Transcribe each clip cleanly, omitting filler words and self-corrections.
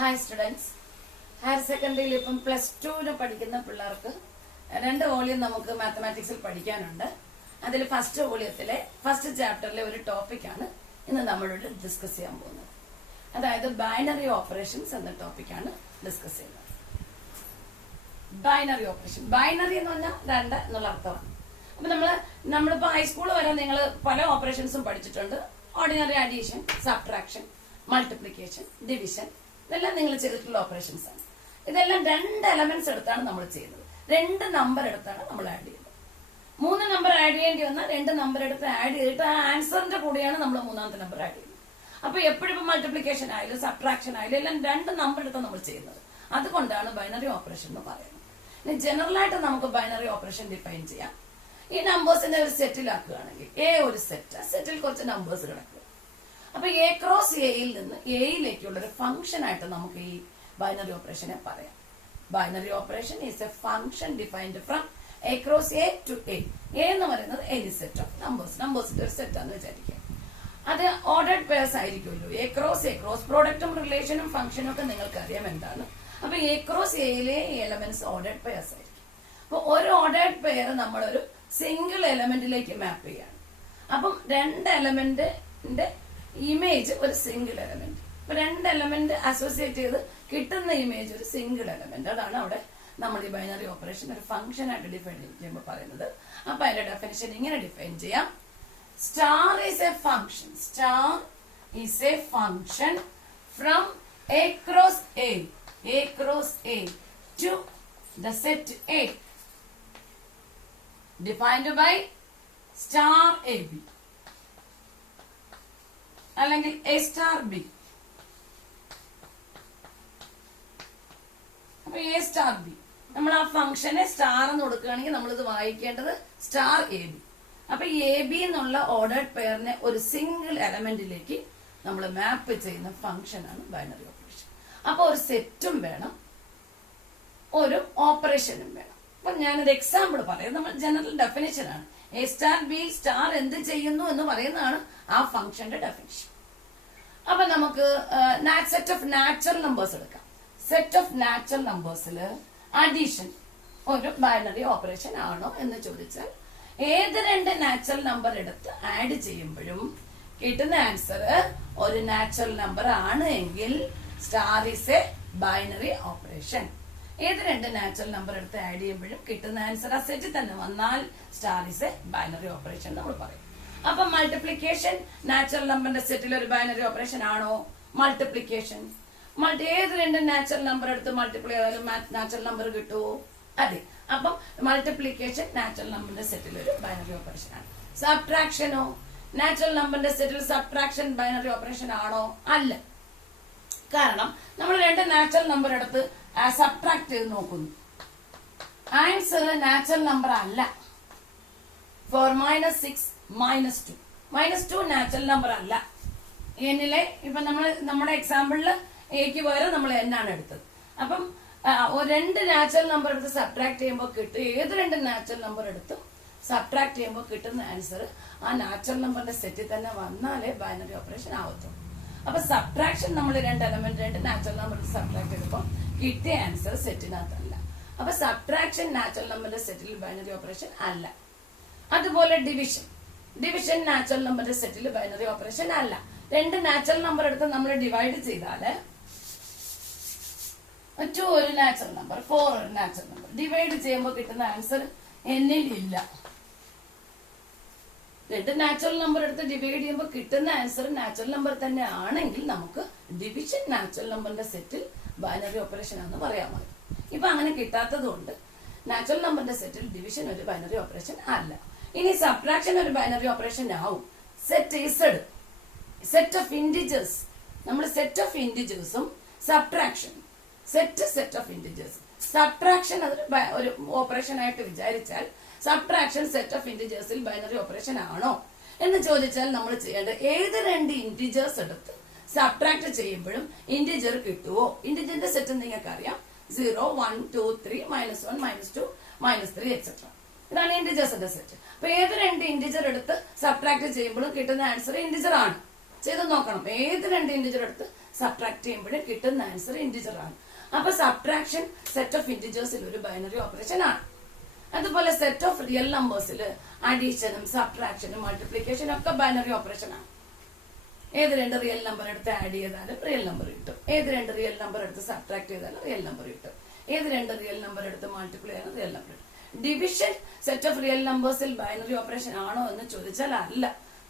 Hi students. Higher സെക്കൻഡറിയിൽ ഇപ്പം +2 പഠിക്കുന്ന പിള്ളേർക്ക് 2 വോളിയം നമുക്ക് മാത്തമാറ്റിക്സിൽ പഠിക്കാനുണ്ട്. അതിൽ ഫസ്റ്റ് വോളിയത്തിലെ ഫസ്റ്റ് ചാപ്റ്ററിലെ ഒരു ടോപ്പിക്കാണ് ഇന്ന് നമ്മളോട് ഡിസ്കസ് ചെയ്യാൻ പോകുന്നത്. അതായത് ബൈനറി ഓപ്പറേഷൻസ് എന്ന ടോപ്പിക്കാണ് ഡിസ്കസ് ചെയ്യുന്നത്. ബൈനറി ഓപ്പറേഷൻ, ബൈനറി എന്ന് പറഞ്ഞാൽ 2 എന്നുള്ള അർത്ഥമാണ്. അപ്പൊ നമ്മളിപ്പോ ഹൈസ്കൂൾ വരെ നിങ്ങൾ പല ഓപ്പറേഷൻസും പഠിച്ചിട്ടുണ്ട്. Ordinary addition, subtraction, multiplication, division, ഇതെല്ലാം നിങ്ങൾ ചെയ്തിട്ടുള്ള ഓപ്പറേഷൻസ് ആണ്. ഇതെല്ലാം 2 എലമെന്റ്സ് എടുത്താണ് നമ്മൾ ചെയ്യുന്നത്. 2 നമ്പർ എടുത്താണ് നമ്മൾ ആഡ് ചെയ്യുന്നത്. 3 നമ്പർ ആഡ് ചെയ്യേണ്ടി വന്നാൽ 2 നമ്പർ എടുത്ത് ആഡ് ചെയ്തിട്ട് ആ ആൻസറിന്റെ കൂടെയാണ് നമ്മൾ 3ാമത്തെ നമ്പർ ആഡ് ചെയ്യുന്നത്. അപ്പൊ എപ്പോഴും മൾട്ടിപ്ലിക്കേഷൻ ആയാലും സബ്ട്രാക്ഷൻ ആയാലും എല്ലാം 2 നമ്പർ എടുത്ത് നമ്മൾ ചെയ്യുന്നത്. അതുകൊണ്ടാണ് ബൈനറി ഓപ്പറേഷൻ എന്ന് പറയുന്നത്. ഇനി ജനറൽ ആയിട്ട് നമുക്ക് ബൈനറി ഓപ്പറേഷൻ ഡിഫൈൻ ചെയ്യാം. ഈ നമ്പേഴ്സിന്റെ ഒരു സെറ്റിലാക്കുകയാണെങ്കിൽ എ ഒരു സെറ്റിൽ കുറച്ച് നമ്പേഴ്സ് കിടക്കുക. അപ്പൊ എ ക്രോസ് എയിൽ നിന്ന് എയിലേക്കുള്ള ഒരു ഫംഗ്ഷൻ ആയിട്ട് നമുക്ക് ഈ ബൈനറി ഓപ്പറേഷനെ പറയാം. Binary operation is a function defined from A cross A to A. A എന്ന് പറയുന്നത് എനി സെറ്റ് ഓഫ് നമ്പേഴ്സിന്റെ ഒരു സെറ്റ് ആണെന്ന് വിചാരിക്കാം. അത് ഓർഡേർഡ് പെയർസ് ആയിരിക്കുമല്ലോ. എ ക്രോസ് പ്രോഡക്റ്റും റിലേഷനും ഫംഗ്ഷനും ഒക്കെ നിങ്ങൾക്ക് അറിയാം എന്താണ്. അപ്പൊ എ ക്രോസ് എയിലെ എലമെന്റ്സ് ഓർഡേർഡ് പെയർസ് ആയിരിക്കും. അപ്പൊ ഒരു ഓർഡേർഡ് പെയർ നമ്മളൊരു സിംഗിൾ എലമെന്റിലേക്ക് മാപ്പ് ചെയ്യാണ്. അപ്പം 2 എലമെന്റിന്റെ ഇമേജ് ഒരു സിംഗിൾ എലമെന്റ്. അപ്പൊ 2 എലമെന്റ് അസോസിയേറ്റ് ചെയ്ത് കിട്ടുന്ന ഇമേജ് ഒരു സിംഗിൾ എലമെന്റ്. അതാണ് അവിടെ നമ്മൾ ഈ ബൈനറി ഓപ്പറേഷൻ ഒരു ഫംഗ്ഷൻ ആയിട്ട് ഡിഫൈൻ ചെയ്യുമ്പോൾ പറയുന്നത്. അപ്പൊ അതിന്റെ ഡെഫിനിഷൻ ഇങ്ങനെ ഡിഫൈൻ ചെയ്യാം. Star is a function. Star is a function from A cross A to the set A defined by star A B അല്ലെങ്കിൽ എ സ്റ്റാർ ബി. അപ്പൊ എ സ്റ്റാർ ബി നമ്മൾ ആ ഫംഗ്ഷനെ സ്റ്റാർ എന്ന് കൊടുക്കുകയാണെങ്കിൽ നമ്മൾ ഇത് വായിക്കേണ്ടത് സ്റ്റാർ എ ബി. അപ്പൊ എ ബി എന്നുള്ള ഓർഡേർഡ് പെയറിനെ ഒരു സിംഗിൾ എലമെന്റിലേക്ക് നമ്മൾ മാപ്പ് ചെയ്യുന്ന ഫംഗ്ഷൻ ആണ് ബൈനറി ഓപ്പറേഷൻ. അപ്പൊ ഒരു സെറ്റും വേണം, ഒരു ഓപ്പറേഷനും വേണം. അപ്പൊ ഞാനൊരു എക്സാമ്പിൾ പറയാം. നമ്മൾ ജനറൽ ഡെഫിനിഷൻ ആണ്. എ സ്റ്റാർ ബി സ്റ്റാർ എന്ത് ചെയ്യുന്നു എന്ന് പറയുന്നതാണ് ആ ഫംഗ്ഷന്റെ ഡെഫിനിഷൻ. അപ്പൊ നമുക്ക് സെറ്റ് ഓഫ് നാച്ചുറൽ നമ്പേഴ്സ് എടുക്കാം. സെറ്റ് ഓഫ് നാച്ചുറൽ നമ്പേഴ്സിൽ അഡീഷൻ ഒരു ബൈനറി ഓപ്പറേഷൻ ആണോ എന്ന് ചോദിച്ചാൽ ഏത് 2 നാച്ചുറൽ നമ്പർ എടുത്ത് ആഡ് ചെയ്യുമ്പോഴും കിട്ടുന്ന ആൻസർ ഒരു നാച്ചുറൽ നമ്പർ ആണ് എങ്കിൽ star is A binary operation. ഏത് 2 നാച്ചുറൽ നമ്പർ എടുത്ത് ആഡ് ചെയ്യുമ്പോഴും കിട്ടുന്ന ആൻസർ ആ സെറ്റിൽ തന്നെ വന്നാൽ star is A binary operation നമ്മൾ പറയും. അപ്പൊ മൾട്ടിപ്ലിക്കേഷൻ നാച്ചുറൽ നമ്പറിന്റെ സെറ്റിൽ ഒരു ബൈനറി ഓപ്പറേഷൻ ആണോ? മൾട്ടിപ്ലിക്കേഷൻ ഏത് 2 നാച്ചുറൽ നമ്പർ എടുത്ത് മൾട്ടിപ്ലൈ ചെയ്താലും നാച്ചുറൽ നമ്പർ കിട്ടുമോ? അതെ. അപ്പം മൾട്ടിപ്ലിക്കേഷൻ നാച്ചുറൽ നമ്പറിന്റെ സെറ്റിൽ ഒരു ബൈനറി ഓപ്പറേഷൻ ആണ്. സബ്ട്രാക്ഷനോ? നാച്ചുറൽ നമ്പറിന്റെ സെറ്റിൽ സബ്ട്രാക്ഷൻ ബൈനറി ഓപ്പറേഷൻ ആണോ? അല്ല. കാരണം നമ്മൾ 2 നാച്ചുറൽ നമ്പർ എടുത്ത് സബ്ട്രാക്ട് ചെയ്ത് നോക്കുന്നു. ആൻസർ നാച്ചുറൽ നമ്പർ അല്ല. 4 - 6 - 2 നാച്ചുറൽ നമ്പർ അല്ല. എന്നിലെ ഇപ്പൊ നമ്മുടെ എക്സാമ്പിളില് എക്ക് പകരം നമ്മൾ n ആണ് എടുത്തത്. അപ്പം 2 നാച്ചുറൽ നമ്പർ എടുത്ത് സബ്ട്രാക്ട് ചെയ്യുമ്പോൾ കിട്ടും. ഏത് 2 നാച്ചുറൽ നമ്പർ എടുത്ത് സബ്ട്രാക്ട് ചെയ്യുമ്പോൾ കിട്ടുന്ന ആൻസർ ആ നാച്ചുറൽ നമ്പറിന്റെ സെറ്റിൽ തന്നെ വന്നാലേ ബൈനറി ഓപ്പറേഷൻ ആവത്തുള്ളൂ. അപ്പൊ സബ്ട്രാക്ഷൻ നമ്മൾ 2 നാച്ചുറൽ നമ്പർ സബ്ട്രാക്ട് ചെയ്തപ്പോൾ കിട്ടിയ ആൻസർ സെറ്റിനകത്തല്ല. അപ്പൊ സബ്ട്രാക്ഷൻ നാച്ചുറൽ നമ്പറിന്റെ സെറ്റിൽ ബൈനറി ഓപ്പറേഷൻ അല്ല. അതുപോലെ ഡിവിഷൻ നാച്ചുറൽ നമ്പറിന്റെ സെറ്റിൽ ബൈനറി ഓപ്പറേഷൻ അല്ല. 2 നാച്ചുറൽ നമ്പർ എടുത്ത് നമ്മൾ ഡിവൈഡ് ചെയ്താല് 2 ഒരു നാച്ചുറൽ നമ്പർ, 4 ഒരു നാച്ചുറൽ നമ്പർ ഡിവൈഡ് ചെയ്യുമ്പോൾ കിട്ടുന്ന ആൻസർ എന്നിൽ ഇല്ല. 2 നാച്ചുറൽ നമ്പർ എടുത്ത് ഡിവൈഡ് ചെയ്യുമ്പോൾ കിട്ടുന്ന ആൻസർ നാച്ചുറൽ നമ്പർ തന്നെ ആണെങ്കിൽ നമുക്ക് ഡിവിഷൻ നാച്ചുറൽ നമ്പറിന്റെ സെറ്റിൽ ബൈനറി ഓപ്പറേഷൻ ആണെന്ന് പറയാൻ മതി. ഇപ്പൊ അങ്ങനെ കിട്ടാത്തത് കൊണ്ട് നാച്ചുറൽ നമ്പറിന്റെ സെറ്റിൽ ഡിവിഷൻ ഒരു ബൈനറി ഓപ്പറേഷൻ അല്ല. ഇനി സബ്ട്രാക്ഷൻ ഒരു ബൈനറി ഓപ്പറേഷൻ ആവും. സെറ്റ് ഓഫ് ഇൻഡിജേഴ്സ്, നമ്മൾ സെറ്റ് ഓഫ് ഇൻഡിജേഴ്സും subtraction set of integers. Subtraction ഒരു ഓപ്പറേഷൻ ആയിട്ട് വിചാരിച്ചാൽ സബ്ട്രാക്ഷൻ സെറ്റ് ഓഫ് ഇൻഡിജേഴ്സിൽ ബൈനറി ഓപ്പറേഷൻ ആണോ എന്ന് ചോദിച്ചാൽ നമ്മൾ ചെയ്യേണ്ടത് ഏത് 2 ഇൻഡിജേഴ്സ് എടുത്ത് സബ്ട്രാക്ട് ചെയ്യുമ്പോഴും ഇൻഡിജർ കിട്ടുമോ? ഇൻഡിജറിന്റെ സെറ്റ് നിങ്ങൾക്ക് അറിയാം. 0, 1, 2, 3, -1, -2, -3 എക്സെട്ര. ഇതാണ് ഇൻഡിജേഴ്സിന്റെ സെറ്റ്. അപ്പൊ ഏത് 2 ഇൻഡിജർ എടുത്ത് സബ്ട്രാക്ട് ചെയ്യുമ്പോഴും കിട്ടുന്ന ആൻസർ ഇൻഡിജർ ആണ്. ചെയ്ത് നോക്കണം. ഏത് 2 ഇന്റിജർ എടുത്ത് സബ്ട്രാക്ട് ചെയ്യുമ്പോഴും കിട്ടുന്ന ആൻസർ ഇന്റിജർ ആണ്. അപ്പൊ സബ്ട്രാക്ഷൻ സെറ്റ് ഓഫ് ഇന്റിജേഴ്സിൽ ഒരു ബൈനറി ഓപ്പറേഷൻ ആണ്. അതുപോലെ സെറ്റ് ഓഫ് റിയൽ നമ്പേഴ്സിൽ അഡീഷനും സബ്ട്രാക്ഷനും മൾട്ടിപ്ലിക്കേഷനും ഒക്കെ ബൈനറി ഓപ്പറേഷൻ ആണ്. ഏത് രണ്ട് റിയൽ നമ്പർ എടുത്ത് ആഡ് ചെയ്താലും റിയൽ നമ്പർ കിട്ടും, ഏത് രണ്ട് റിയൽ നമ്പർ എടുത്ത് സബ്ട്രാക്ട് ചെയ്താലും റിയൽ നമ്പർ കിട്ടും, ഏത് രണ്ട് റിയൽ നമ്പർ എടുത്ത് മൾട്ടിപ്ലൈ ചെയ്താലും റിയൽ നമ്പർ കിട്ടും. ഡിവിഷൻ സെറ്റ് ഓഫ് റിയൽ നമ്പേഴ്സിൽ ബൈനറി ഓപ്പറേഷൻ ആണോ എന്ന് ചോദിച്ചാൽ അല്ല.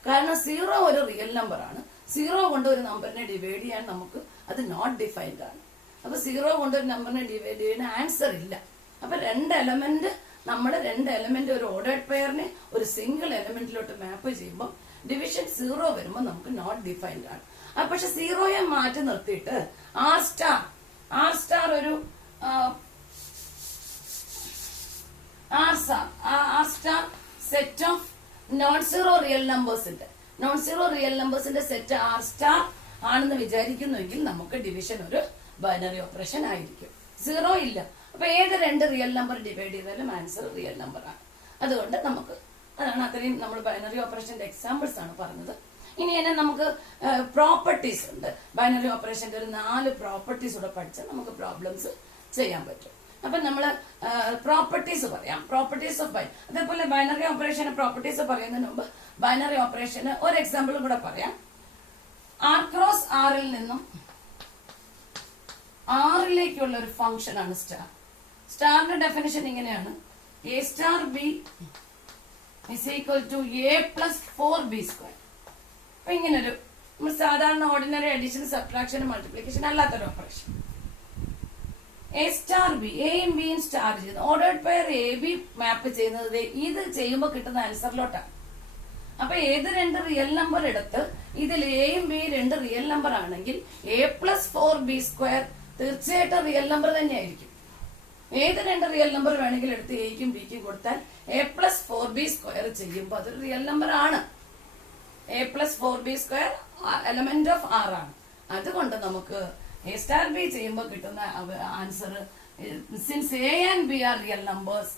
കാരണം 0 ഒരു റിയൽ നമ്പർ ആണ്. 0 കൊണ്ട് ഒരു നമ്പറിനെ ഡിവൈഡ് ചെയ്യാൻ നമുക്ക് അത് നോട്ട് ഡിഫൈൻഡ് ആണ്. അപ്പൊ 0 കൊണ്ട് ഒരു നമ്പറിനെ ഡിവൈഡ് ചെയ്യുന്ന ആൻസർ ഇല്ല. അപ്പൊ രണ്ട് എലമെന്റ് ഒരു ഓർഡേർഡ് പെയറിനെ ഒരു സിംഗിൾ എലമെന്റിലോട്ട് മാപ്പ് ചെയ്യുമ്പോൾ ഡിവിഷൻ 0 വരുമ്പോൾ നമുക്ക് നോട്ട് ഡിഫൈൻഡ് ആണ്. പക്ഷെ 0യെ മാറ്റി നിർത്തിയിട്ട് ആർ സ്റ്റാർ ഒരു set of non zero real നമ്പേഴ്സിന്റെ സെറ്റ് ആർ സ്റ്റാർ ആണെന്ന് വിചാരിക്കുന്നുവെങ്കിൽ നമുക്ക് ഡിവിഷൻ ഒരു ബൈനറി ഓപ്പറേഷൻ ആയിരിക്കും. 0 ഇല്ല. അപ്പൊ ഏത് രണ്ട് റിയൽ നമ്പർ ഡിവൈഡ് ചെയ്താലും ആൻസർ റിയൽ നമ്പർ ആണ്. അതുകൊണ്ട് നമുക്ക് അതാണ് അത്രയും നമ്മൾ ബൈനറി ഓപ്പറേഷന്റെ എക്സാമ്പിൾസ് ആണ് പറഞ്ഞത്. ഇനി തന്നെ നമുക്ക് പ്രോപ്പർട്ടീസ് ഉണ്ട്. ബൈനറി ഓപ്പറേഷന്റെ ഒരു 4 പ്രോപ്പർട്ടീസ് കൂടെ പഠിച്ചാൽ നമുക്ക് പ്രോബ്ലംസ് ചെയ്യാൻ പറ്റും. അപ്പൊ നമ്മള് പ്രോപ്പർട്ടീസ് പറയാം. പ്രോപ്പർട്ടീസ് ഓഫ് അതേപോലെ ബൈനറി ഓപ്പറേഷൻ പ്രോപ്പർട്ടീസ് പറയുന്നതിന് മുമ്പ് ബൈനറി ഓപ്പറേഷന് ഒരു എക്സാമ്പിൾ കൂടെ പറയാം. ആർ ക്രോസ് ആറിൽ നിന്നും ആറിലേക്കുള്ള ഒരു ഫംഗ്ഷൻ ആണ് സ്റ്റാർ. സ്റ്റാറിന്റെ ഡെഫിനിഷൻ ഇങ്ങനെയാണ്: A star B is equal to A plus 4b². അപ്പൊ ഇങ്ങനൊരു സാധാരണ ഓർഡിനറി അഡീഷൻ സബ്ട്രാക്ഷൻ മൾട്ടിപ്ലിക്കേഷൻ അല്ലാത്തൊരു ഓപ്പറേഷൻ. എ സ്റ്റാർ ബി, എയും ബിയും സ്റ്റാർ ചെയ്യുന്നത് ordered pair A B map ചെയ്യുന്നത് ഇത് ചെയ്യുമ്പോൾ കിട്ടുന്ന ആൻസറിലോട്ടാണ്. അപ്പൊ ഏത് രണ്ട് റിയൽ നമ്പർ എടുത്ത് ഇതിൽ എയും ബി രണ്ട് റിയൽ നമ്പർ ആണെങ്കിൽ എ പ്ലസ് 4b² തീർച്ചയായിട്ടും റിയൽ നമ്പർ തന്നെയായിരിക്കും. ഏത് രണ്ട് റിയൽ നമ്പർ വേണമെങ്കിലും എടുത്ത് എയ്ക്കും ബിക്കും കൊടുത്താൽ എ പ്ലസ് 4b² ചെയ്യുമ്പോൾ അതൊരു റിയൽ നമ്പർ ആണ്. A plus 4b² element of R ആണ്. അതുകൊണ്ട് നമുക്ക് എ സ്റ്റാർ ബി ചെയ്യുമ്പോൾ കിട്ടുന്ന answer, since A and B are real numbers,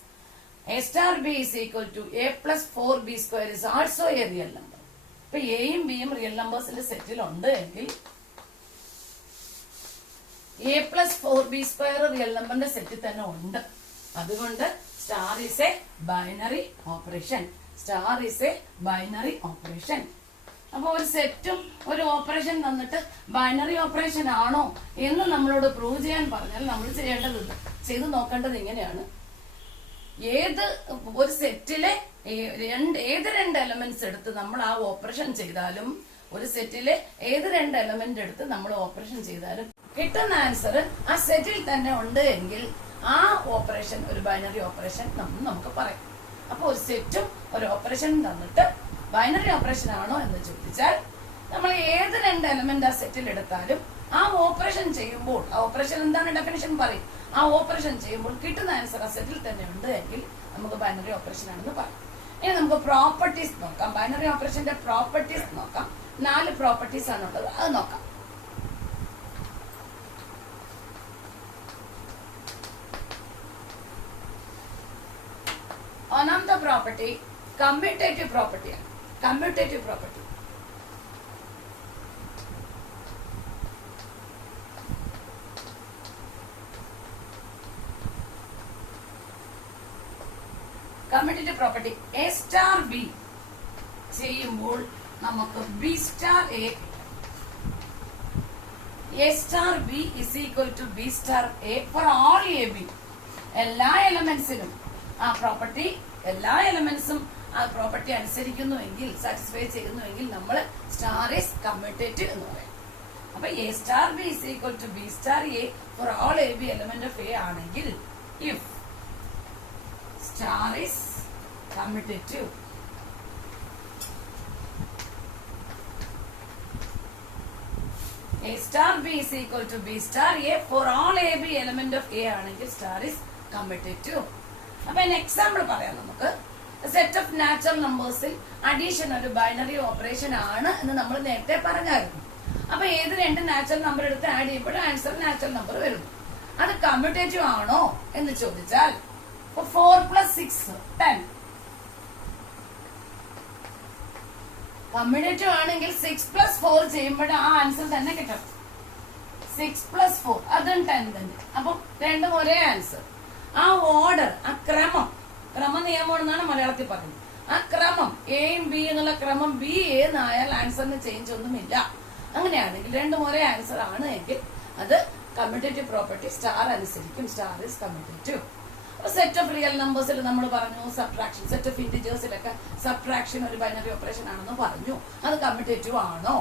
A star B is equal to A plus 4b² is also a real number. ഇപ്പൊ എയും ബിയും real നമ്പേഴ്സിന്റെ സെറ്റിൽ ഉണ്ട് എങ്കിൽ എ പ്ലസ് 4b² റിയൽ നമ്പറിന്റെ സെറ്റിൽ തന്നെ ഉണ്ട്. അതുകൊണ്ട് star is A binary operation. Star is A binary operation. അപ്പൊ ഒരു സെറ്റും ഒരു ഓപ്പറേഷൻ തന്നിട്ട് ബൈനറി ഓപ്പറേഷൻ ആണോ എന്ന് നമ്മളോട് പ്രൂവ് ചെയ്യാൻ പറഞ്ഞാൽ നമ്മൾ ചെയ്തു നോക്കേണ്ടത് ഇങ്ങനെയാണ്: ഏത് ഒരു സെറ്റിലെ ഏത് രണ്ട് എലമെന്റ്സ് എടുത്ത് നമ്മൾ ആ ഓപ്പറേഷൻ ചെയ്താലും, ഒരു സെറ്റിലെ ഏത് രണ്ട് എലമെന്റ് എടുത്ത് നമ്മൾ ഓപ്പറേഷൻ ചെയ്താലും കിട്ടുന്ന ആൻസർ ആ സെറ്റിൽ തന്നെ ഉണ്ട് എങ്കിൽ ആ ഓപ്പറേഷൻ ഒരു ബൈനറി ഓപ്പറേഷൻ നമുക്ക് പറയാം. അപ്പൊ ഒരു സെറ്റും ഒരു ഓപ്പറേഷനും തന്നിട്ട് ബൈനറി ഓപ്പറേഷൻ ആണോ എന്ന് ചോദിച്ചാൽ നമ്മൾ ഏത് രണ്ട് എലമെന്റ് ആ സെറ്റിൽ എടുത്താലും ആ ഓപ്പറേഷൻ ചെയ്യുമ്പോൾ, ആ ഓപ്പറേഷൻ എന്താണ് ഡെഫിനിഷൻ പറയും, ആ ഓപ്പറേഷൻ ചെയ്യുമ്പോൾ കിട്ടുന്ന ആൻസർ ആ സെറ്റിൽ തന്നെ ഉണ്ട് എങ്കിൽ നമുക്ക് ബൈനറി ഓപ്പറേഷൻ ആണെന്ന് പറയാം. ഇനി നമുക്ക് പ്രോപ്പർട്ടീസ് നോക്കാം. ബൈനറി ഓപ്പറേഷന്റെ പ്രോപ്പർട്ടീസ് നോക്കാം. 4 പ്രോപ്പർട്ടീസ് ആണുള്ളത്, അത് നോക്കാം. ഒന്നാമത്തെ പ്രോപ്പർട്ടി കമ്മ്യൂട്ടേറ്റീവ് പ്രോപ്പർട്ടിയാണ്. Commutative property A star B ചെയ്യുമ്പോൾ നമുക്ക് B star A star B is equal to B star A for all A B. എല്ലാ എലമെന്റ്സിനും ആ പ്രോപ്പർട്ടി, എല്ലാ എലമെന്റ്സും ആ പ്രോപ്പർട്ടി അനുസരിക്കുന്നുവെങ്കിൽ, സാറ്റിസ്ഫൈ ചെയ്യുന്നുവെങ്കിൽ നമ്മൾ സ്റ്റാർ ഈസ് കമ്മ്യൂട്ടേറ്റീവ് എന്ന് പറയും. അപ്പൊ A star B is equal to B star A for all A B element of A ആണെങ്കിൽ if star is commutative, A star B is equal to B star A for all A B element of A ആണെങ്കിൽ star is commutative. അപ്പൊ അതിന് example പറയാം. നമുക്ക് set of natural നമ്പേഴ്സിൽ addition ഒരു binary operation ആണ് എന്ന് നമ്മൾ നേരത്തെ പറഞ്ഞായിരുന്നു. അപ്പൊ ഏത് രണ്ട് നാച്ചുറൽ നമ്പർ എടുത്ത് ആഡ് ചെയ്യുമ്പോഴും ആൻസർ നാച്ചുറൽ നമ്പർ വരുന്നു. അത് കമ്മ്യൂട്ടേറ്റീവ് ആണോ എന്ന് ചോദിച്ചാൽ 4 + 6 10. കമ്മ്യൂട്ടേറ്റീവ് ആണെങ്കിൽ 6 + 4 ചെയ്യുമ്പോൾ ആ ആൻസർ തന്നെ കിട്ടും. 6 + 4 അതും 10 തന്നെ. അപ്പം രണ്ടും ഒരേ ആൻസർ. ആ ഓർഡർ, ആ ക്രമ നിയമം എന്നാണ് മലയാളത്തിൽ പറയുന്നത്. ആ ക്രമം എയും ബി എന്നുള്ള ക്രമം ബി എന്നായാൽ ആൻസറിന് ചേഞ്ച് ഒന്നുമില്ല. അങ്ങനെയാണെങ്കിൽ രണ്ടും ഒരേ ആൻസർ ആണ് എങ്കിൽ അത് കമ്മ്യൂട്ടേറ്റീവ് പ്രോപ്പർട്ടി സ്റ്റാർ അനുസരിക്കും. Star is commutative. Set of real നമ്പേഴ്സിൽ നമ്മൾ പറഞ്ഞു സബ്ട്രാക്ഷൻ, സെറ്റ് ഓഫ് ഇന്റിജേഴ്സിലൊക്കെ സബ്ട്രാക്ഷൻ ഒരു ബൈനറി ഓപ്പറേഷൻ ആണെന്ന് പറഞ്ഞു. അത് കമ്മ്യൂട്ടേറ്റീവ് ആണോ?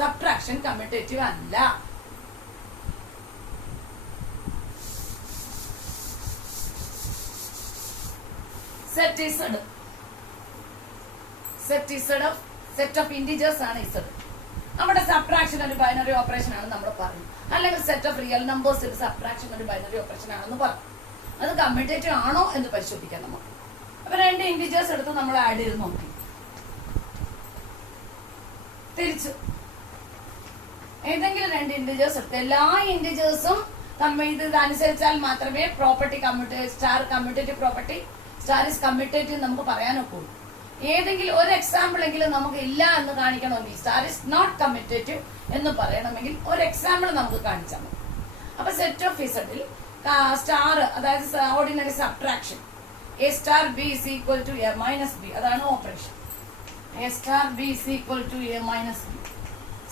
സബ്ട്രാക്ഷൻ കമ്മ്യൂട്ടേറ്റീവ് അല്ല. Set Z, set of integers ആണ് ഇസഡ്. അവിടെ സബ്ട്രാക്ഷൻ ഒരു ബൈനറി ഓപ്പറേഷൻ ആണെന്ന് നമ്മൾ പറഞ്ഞു. അല്ലെങ്കിൽ സെറ്റ് ഓഫ് റിയൽ നമ്പേഴ്സിൽ സബ്ട്രാക്ഷൻ ഒരു ബൈനറി ഓപ്പറേഷൻ ആണെന്ന് പറഞ്ഞു. അത് കമ്മ്യൂട്ടേറ്റീവ് ആണോ എന്ന് പരിശോധിക്കാം നമുക്ക്. അപ്പൊ രണ്ട് ഇന്റിജേഴ്സ് എടുത്ത് നമ്മൾ ആഡ് ചെയ്ത് നോക്കി. തിരിച്ച് ഏതെങ്കിലും രണ്ട് ഇന്റിജേഴ്സ് എടുത്ത് എല്ലാ ഇന്റിജേഴ്സും ഇത് അനുസരിച്ചാൽ മാത്രമേ property star commutative property star is commutative നമുക്ക് പറയാനൊക്കെ ഉള്ളൂ. ഏതെങ്കിലും ഒരു എക്സാമ്പിൾ എങ്കിലും നമുക്ക് ഇല്ല എന്ന് കാണിക്കണമെങ്കിൽ, സ്റ്റാർ ഇസ് നോട്ട് കമ്മ്യൂട്ടേറ്റീവ് എന്ന് പറയണമെങ്കിൽ ഒരു എക്സാമ്പിൾ നമുക്ക് കാണിച്ചാൽ മതി. അപ്പൊ സെറ്റ് ഓഫ് ഇസഡിൽ സ്റ്റാർ, അതായത് ordinary subtraction, A star B is equal to A minus B, അതാണ് operation. A star B is equal to A minus B.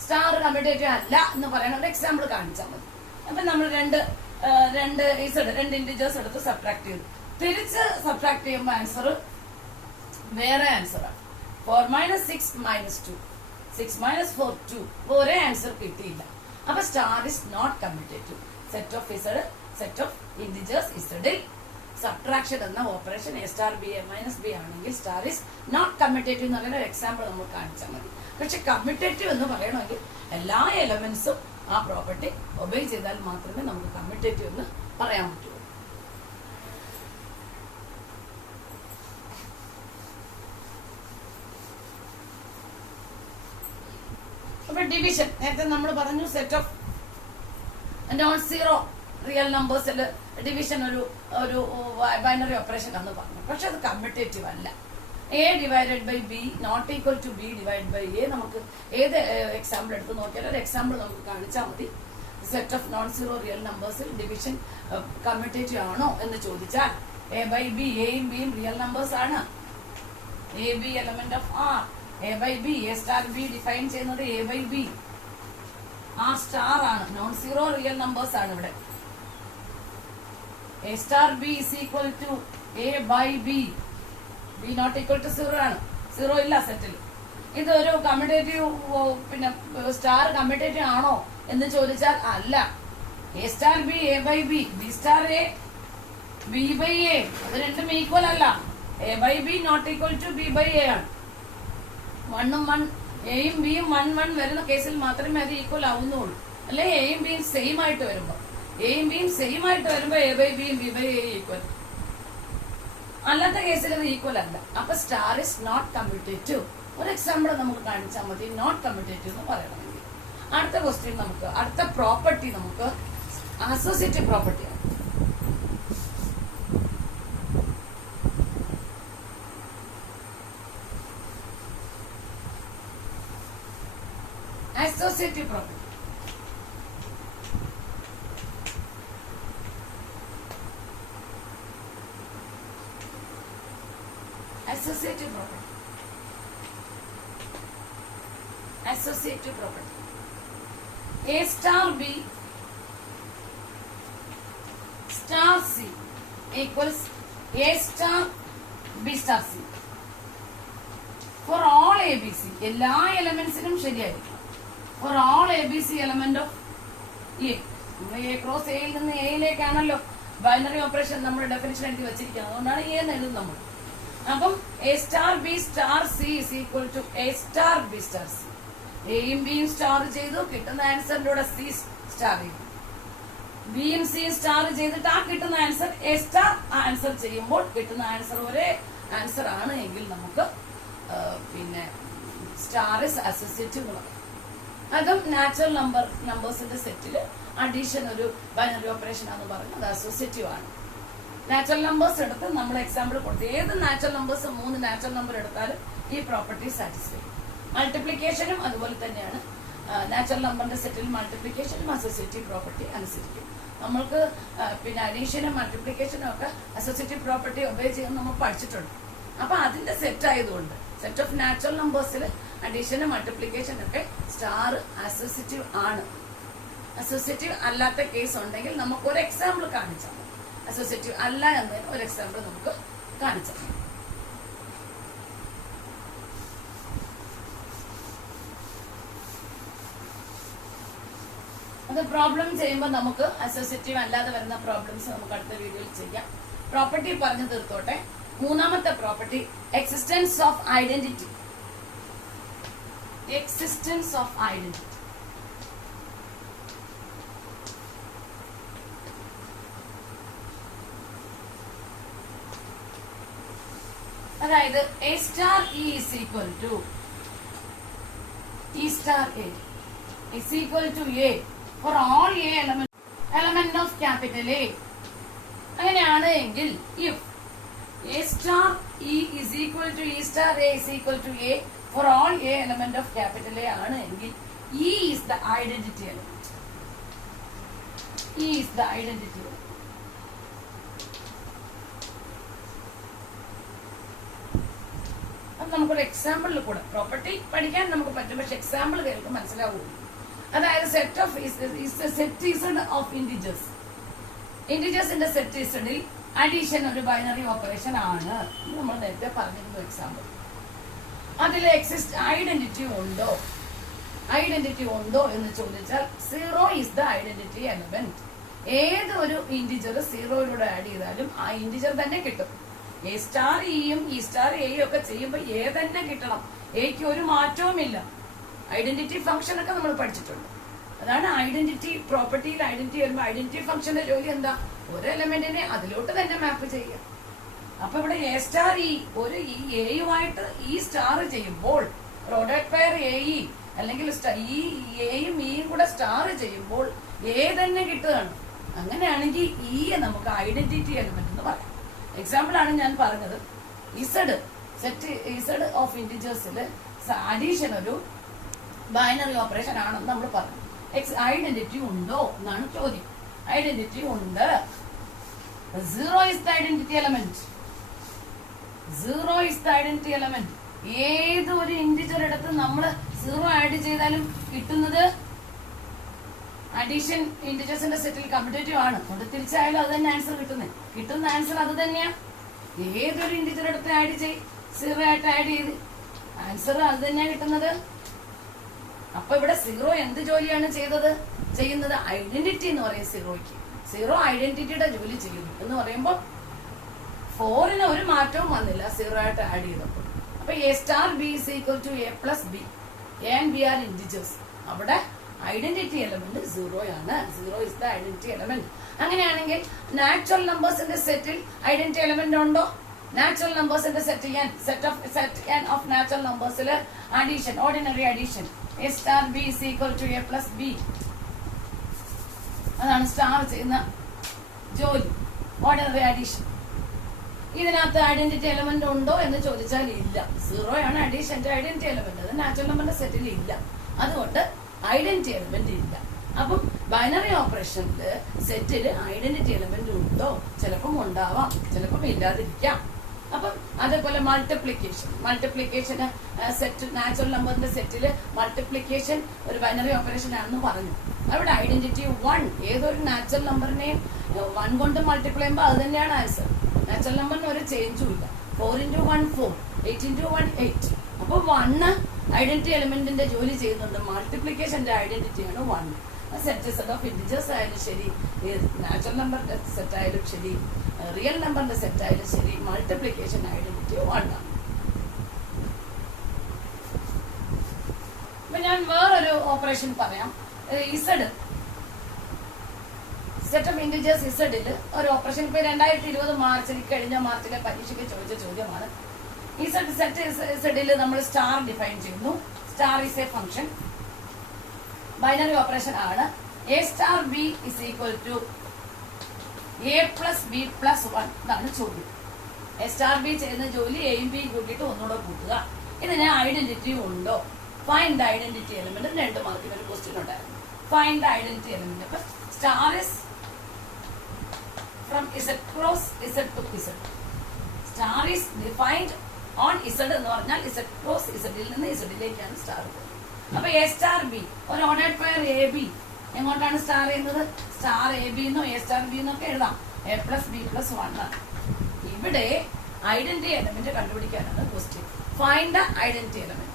Star commutative അല്ല എന്ന് പറയുന്ന ഒരു എക്സാമ്പിൾ കാണിച്ചാൽ മതി. അപ്പൊ നമ്മൾ രണ്ട് ഇന്റിജേഴ്സ് എടുത്ത് സബ്ട്രാക്ട് ചെയ്തു. തിരിച്ച് സബ്ട്രാക്ട് ചെയ്യുമ്പോൾ ആൻസർ വേറെ ആൻസറാണ്. 4 - 6 - 2, 6 - 4 2. ഒരേ ആൻസർ കിട്ടിയില്ല. അപ്പൊ star is not commutative. Set of Z, set of integers ഇസഡിൽ സബ്ട്രാക്ഷൻ എന്ന operation A star B A minus B ആണെങ്കിൽ സ്റ്റാർ ഇസ് നോട്ട് കമ്മ്യൂട്ടേറ്റീവ് എന്ന് പറയുന്ന ഒരു എക്സാമ്പിൾ നമുക്ക് കാണിച്ചാൽ മതി. പക്ഷെ കമ്മ്യൂട്ടേറ്റീവ് എന്ന് പറയണമെങ്കിൽ എല്ലാ എലമെന്റ്സും ആ പ്രോപ്പർട്ടി ഒബേ ചെയ്താൽ മാത്രമേ നമുക്ക് കമ്മ്യൂട്ടേറ്റീവ് എന്ന് പറയാൻ പറ്റുള്ളൂ. അപ്പൊ ഡിവിഷൻ നേരത്തെ നമ്മൾ പറഞ്ഞു set of non zero real നമ്പേഴ്സിൽ ഡിവിഷൻ ഒരു ബൈനറി ഓപ്പറേഷൻ ആണെന്ന് പറഞ്ഞു. പക്ഷെ അത് കമ്മ്യൂട്ടേറ്റീവ് അല്ല. A divided by B not equal to B divide by A. നമുക്ക് ഏത് എക്സാമ്പിൾ എടുത്ത് നോക്കിയാൽ ഒരു എക്സാമ്പിൾ നമുക്ക് കാണിച്ചാൽ മതി. Set of non zero real നമ്പേഴ്സിൽ ഡിവിഷൻ കമ്മ്യൂട്ടേറ്റീവ് ആണോ എന്ന് ചോദിച്ചാൽ എ ബൈ ബി, എയും ബിയും റിയൽ നമ്പേഴ്സ് ആണ്. A B element of R. A by B, A star B define ചെയ്യുന്നത് A by B, R star ആണ്. നോൺ സീറോ റിയൽ നമ്പേഴ്സ് ആണ് ഇവിടെ. A star B is equal to A by B. B not equal to 0 ആണ്. 0 ഇല്ല സെറ്റിൽ. ഇതൊരു commutative, പിന്നെ star commutative ആണോ എന്ന് ചോദിച്ചാൽ അല്ല. A star B A by B, B star A B by A, അത് രണ്ടും ഈക്വൽ അല്ല. A by B not equal to B by A ആണ്. 1 എയും ബിയും 1 1 വരുന്ന കേസിൽ മാത്രമേ അത് ഈക്വൽ ആവുന്നുള്ളൂ. അല്ലെ എയും ബിയും സെയിം ആയിട്ട് വരുമ്പോ എ ബൈ ബിയും ബി ബൈ എ ഈക്വൽ. അല്ലാത്ത കേസിൽ അത് ഈക്വൽ അല്ല. അപ്പൊ സ്റ്റാർ ഇസ് നോട്ട് കമ്മ്യൂട്ടേറ്റീവ്. ഒരു എക്സാമ്പിൾ നമുക്ക് കാണിച്ചാൽ മതി നോട്ട് കമ്മ്യൂട്ടേറ്റീവ് എന്ന് പറയണമെങ്കിൽ. അടുത്ത ക്വസ്റ്റ്യൻ നമുക്ക്, അടുത്ത പ്രോപ്പർട്ടി നമുക്ക് അസോസിയേറ്റീവ് പ്രോപ്പർട്ടിയാണ്. Associative property. Associative property. Associative property. A star B star C equals A star B star C. For all ABC, എല്ലാ എലമെന്റ്സിനും ശരിയായിരിക്കും. For all ABC element of A. A cross A യിൽ നിന്ന് എയിലേക്കാണല്ലോ binary operation നമ്മുടെ definition എഴുതി വെച്ചിരിക്കുന്നത്. അതുകൊണ്ടാണ് A എന്ന് എഴുതുന്നത് നമ്മൾ. അപ്പം A star B star C is equal to A star B star C. എയും ബിയും സ്റ്റാർ ചെയ്തു, കിട്ടുന്ന ആൻസറിന്റെ കൂടെ സി സ്റ്റാർ ചെയ്തു. ബിയും സിയും സ്റ്റാർ ചെയ്തിട്ട് ആ കിട്ടുന്ന ആൻസർ എ സ്റ്റാർ ആൻസർ ചെയ്യുമ്പോൾ കിട്ടുന്ന ആൻസർ ഒരേ ആൻസർ ആണ് എങ്കിൽ നമുക്ക് പിന്നെ സ്റ്റാർ ഇസ് അസോസിയേറ്റീവ് എന്ന് പറയും. അതും നാച്ചുറൽ നമ്പേഴ്സിന്റെ സെറ്റിൽ അഡീഷൻ ഒരു ബൈനറി ഓപ്പറേഷൻ ആണെന്ന് പറഞ്ഞു, അത് അസോസിയേറ്റീവ് ആണ്. നാച്ചുറൽ നമ്പേഴ്സ് എടുത്ത് നമ്മൾ എക്സാമ്പിൾ കൊടുത്തു. ഏത് നാച്ചുറൽ നമ്പേഴ്സ് 3 നാച്ചുറൽ നമ്പർ എടുത്താലും ഈ പ്രോപ്പർട്ടി സാറ്റിസ്ഫൈ. മൾട്ടിപ്ലിക്കേഷനും അതുപോലെ തന്നെയാണ്. നാച്ചുറൽ നമ്പറിന്റെ സെറ്റിൽ മൾട്ടിപ്ലിക്കേഷനും അസോസിയേറ്റീവ് പ്രോപ്പർട്ടി അനുസരിക്കും. നമ്മൾക്ക് പിന്നെ അഡീഷനും മൾട്ടിപ്ലിക്കേഷനും ഒക്കെ അസോസിയേറ്റീവ് പ്രോപ്പർട്ടി ഒബേ ചെയ്യുന്ന നമ്മൾ പഠിച്ചിട്ടുണ്ട്. അപ്പൊ അതിന്റെ സെറ്റ് ആയതുകൊണ്ട് സെറ്റ് ഓഫ് നാച്ചുറൽ നമ്പേഴ്സിൽ അഡീഷനും മൾട്ടിപ്ലിക്കേഷനും ഒക്കെ സ്റ്റാർ അസോസിയേറ്റീവ് ആണ്. അസോസിയേറ്റീവ് അല്ലാത്ത കേസ് ഉണ്ടെങ്കിൽ നമുക്ക് ഒരു എക്സാമ്പിൾ കാണിച്ചാൽ മതി. അസോസിയേറ്റീവ് അല്ല എന്നതിന് ഒരു എക്സാമ്പിൾ നമുക്ക് കാണിച്ചാൽ മതി. അത് പ്രോബ്ലം ചെയ്യുമ്പോൾ നമുക്ക് അസോസിയേറ്റീവ് അല്ലാതെ വരുന്ന പ്രോബ്ലംസ് നമുക്ക് അടുത്ത വീഡിയോയിൽ ചെയ്യാം. പ്രോപ്പർട്ടി പറഞ്ഞു തീർത്തോട്ടെ. മൂന്നാമത്തെ property existence of identity. Existence of identity. അതായത് A star E is equal to E star A is equal to A for all A element of capital A. അങ്ങനെയാണ് എങ്കിൽ if A star E is equal to E star A is equal to A for all A element of capital A ആണ് എങ്കിൽ E is the identity element. E is the identity element. അത് നമുക്കൊരു എക്സാമ്പിളിൽ കൂടെ property പഠിക്കാൻ നമുക്ക് പറ്റും, പക്ഷെ example കേൾക്കും മനസ്സിലാവുള്ളൂ. അതായത് സെറ്റ് ഓഫ് ഇന്റിജേഴ്സ്. ഇന്റിജേഴ്സിന്റെ സെറ്റ് ഇസഡിൽ അഡീഷൻ ഒരു ബൈനറി ഓപ്പറേഷൻ ആണ്. നമ്മൾ നേരത്തെ പറഞ്ഞിരുന്നു എക്സാമ്പിൾ. അതിൽ ഐഡന്റിറ്റി ഉണ്ടോ? ഐഡന്റിറ്റി ഉണ്ടോ എന്ന് ചോദിച്ചാൽ zero is the identity element. ഏത് ഒരു ഇന്റിജർ സീറോയിലൂടെ ആഡ് ചെയ്താലും ആ ഇന്റിജർ തന്നെ കിട്ടും. എ സ്റ്റാർ ഇയും ഇ സ്റ്റാർ എയും ഒക്കെ ചെയ്യുമ്പോൾ എ തന്നെ കിട്ടണം. എക്ക് ഒരു മാറ്റവുമില്ല. ഐഡന്റിറ്റി ഫംഗ്ഷൻ ഒക്കെ നമ്മൾ പഠിച്ചിട്ടുണ്ട്. അതാണ് ഐഡന്റിറ്റി പ്രോപ്പർട്ടിയിൽ ഐഡന്റിറ്റി വരുമ്പോൾ ഐഡന്റിറ്റി ഫംഗ്ഷന്റെ ജോലി എന്താ? ഒരു എലമെന്റിനെ അതിലോട്ട് തന്നെ മാപ്പ് ചെയ്യുക. അപ്പൊ ഇവിടെ എ സ്റ്റാർ ഇ ഒരു ഈ എയുമായിട്ട് ഈ സ്റ്റാർ ചെയ്യുമ്പോൾ പ്രോഡക്റ്റ് പെയർ എ ഇ അല്ലെങ്കിൽ ഈ എയും ഇയും കൂടെ സ്റ്റാർ ചെയ്യുമ്പോൾ എ തന്നെ കിട്ടുകയാണ്. അങ്ങനെയാണെങ്കിൽ ഈ നമുക്ക് ഐഡന്റിറ്റി എലമെന്റ് എന്ന് പറയാം. എക്സാമ്പിൾ ആണ് ഞാൻ പറഞ്ഞത്. ഇസഡ് സെറ്റ് ഇസഡ് ഓഫ് ഇന്റിജേഴ്സിൽ അഡീഷൻ ഒരു ബൈനറി ഓപ്പറേഷൻ ആണെന്ന് നമ്മൾ പറഞ്ഞു. ഐഡന്റിറ്റി ഉണ്ടോ എന്നാണ് ചോദ്യം. ഐഡന്റിറ്റി ഉണ്ട്. Zero is the identity element. Zero is the identity element. ഏത് ഒരു ഇന്റിജർ എടുത്ത് നമ്മൾ സീറോ ആഡ് ചെയ്താലും കിട്ടുന്നത് അഡീഷൻ ഇന്റിജേഴ്സിന്റെ സെറ്റിൽ കമ്മ്യൂട്ടേറ്റീവ് ആണ്. കൊണ്ട് തിരിച്ചായാലും അത് തന്നെ ആൻസർ കിട്ടുന്നത്. കിട്ടുന്ന ആൻസർ അത് തന്നെയാ. ഏതൊരു ഇന്റിജർ എടുത്ത് ആഡ് ചെയ്ത് സീറോ ആയിട്ട് ആഡ് ചെയ്ത് ആൻസർ അത് തന്നെയാ കിട്ടുന്നത്. അപ്പൊ ഇവിടെ സീറോ എന്ത് ജോലിയാണ് ചെയ്യുന്നത്? ഐഡന്റിറ്റി എന്ന് പറയും സീറോയ്ക്ക്. സീറോ ഐഡന്റിറ്റിയുടെ ജോലി ചെയ്യുന്നു എന്ന് പറയുമ്പോൾ ഫോറിന് ഒരു മാറ്റവും വന്നില്ല സീറോ ആയിട്ട് ആഡ് ചെയ്തപ്പോൾ. അപ്പൊ A star B is equal to A plus B. A and B are integers. അവിടെ ഐഡന്റിറ്റി എലമെന്റ് സീറോയാണ്. Zero is the identity element. അങ്ങനെയാണെങ്കിൽ നാച്ചുറൽ നമ്പേഴ്സിന്റെ സെറ്റിൽ ഐഡന്റിറ്റി എലമെന്റ് ഉണ്ടോ? നാച്ചുറൽ നമ്പേഴ്സിന്റെ സെറ്റ് ഓഫ് നാച്ചുറൽ നമ്പേഴ്സിൽ addition, ordinary addition A star B is equal to A plus B. അതാണ് star ചെയ്യുന്ന ജോലി, ഓർഡിനറി അഡീഷൻ. ഇതിനകത്ത് ഐഡന്റിറ്റി എലമെന്റ് ഉണ്ടോ എന്ന് ചോദിച്ചാൽ ഇല്ല. സീറോ ആണ് അഡീഷന്റെ ഐഡന്റിറ്റി എലമെന്റ്. അത് നാച്ചുറൽ നമ്പറിന്റെ സെറ്റിൽ ഇല്ല. അതുകൊണ്ട് ഐഡന്റിറ്റി എലമെന്റ് ഇല്ല. അപ്പം ബൈനറി ഓപ്പറേഷനില് സെറ്റില് ഐഡന്റിറ്റി എലമെന്റ് ഉണ്ടോ? ചിലപ്പം ഉണ്ടാവാം, ചിലപ്പം ഇല്ലാതിരിക്കാം. അപ്പം അതേപോലെ മൾട്ടിപ്ലിക്കേഷന് സെറ്റ് നാച്ചുറൽ നമ്പറിന്റെ സെറ്റില് മൾട്ടിപ്ലിക്കേഷൻ ഒരു ബൈനറി ഓപ്പറേഷൻ ആണെന്ന് പറഞ്ഞു. അവിടെ ഐഡന്റിറ്റി 1 ഏതൊരു നാച്ചുറൽ നമ്പറിനെയും 1 കൊണ്ട് മൾട്ടിപ്ലൈ ചെയ്യുമ്പോൾ അത് തന്നെയാണ് ആൻസർ. നാച്ചുറൽ നമ്പറിന് ഒരു ചേഞ്ചും ഇല്ല. 4 × 1 4, 8 × 1 8. അപ്പൊ 1 ഐഡന്റിറ്റി എലമെന്റിന്റെ ജോലി ചെയ്യുന്നുണ്ട്. മൾട്ടിപ്ലിക്കേഷന്റെ ഐഡന്റിറ്റിയാണ് 1. സെറ്റ് ഓഫ് ഇന്റിജേഴ്സ് ആയാലും ശരി, നാച്ചുറൽ നമ്പറിന്റെ സെറ്റ് ആയാലും ശരി, റിയൽ നമ്പറിന്റെ സെറ്റ് ആയാലും ശരി, മൾട്ടിപ്ലിക്കേഷൻ ഐഡന്റിറ്റി 1 ആണ്. അപ്പൊ ഞാൻ വേറൊരു ഓപ്പറേഷൻ പറയാം. ഇസഡ് സെറ്റ് ഓഫ് ഇന്റിജേഴ്സ് ഇസഡില് ഒരു ഓപ്പറേഷൻ ഇപ്പൊ 2020 മാർച്ചിൽ കഴിഞ്ഞ മാർച്ചിലെ പരീക്ഷയ്ക്ക് ചോദിച്ച ചോദ്യമാണ്. ഇസഡ് സെറ്റ് ഇസഡില് നമ്മൾ സ്റ്റാർ ഡിഫൈൻ ചെയ്യുന്നു. Star is a function, binary operation ആണ്. A star B is equal to A plus B plus 1 ഇതാണ് ചോദ്യം. എ സ്റ്റാർ ബി ചെയ്യുന്ന ജോലി എയും ബിയും കൂട്ടിയിട്ട് ഒന്നുകൂടെ കൂട്ടുക. ഇതിന് ഐഡന്റിറ്റി ഉണ്ടോ? ഫൈൻഡ് ദ ഐഡന്റിറ്റി എലമെന്റ് 2 മാർക്കിന് ഒരു ക്വസ്റ്റ്യൻ ഉണ്ടായിരുന്നു. Find the identity element. അപ്പൊ star is from Z cross Z to Z. Star is defined on Z എന്ന് പറഞ്ഞാൽ ഇസഡ് ക്രോസ് ഇസഡിൽ നിന്ന് ഇസഡിലേക്കാണ് സ്റ്റാർ പോകുന്നത്. അപ്പൊ എ സ്റ്റാർ ബി ഒരു ഓർഡേഡ് പെയർ എ ബി എങ്ങോട്ടാണ് സ്റ്റാർ ചെയ്യുന്നത്? സ്റ്റാർ എ ബി എന്നോ എ സ്റ്റാർ ബി എന്നൊക്കെ എഴുതാം. എ പ്ലസ് ബി പ്ലസ് 1 ആണ്. ഇവിടെ ഐഡന്റിറ്റി എലമെന്റ് കണ്ടുപിടിക്കാനാണ് question. Find the identity element.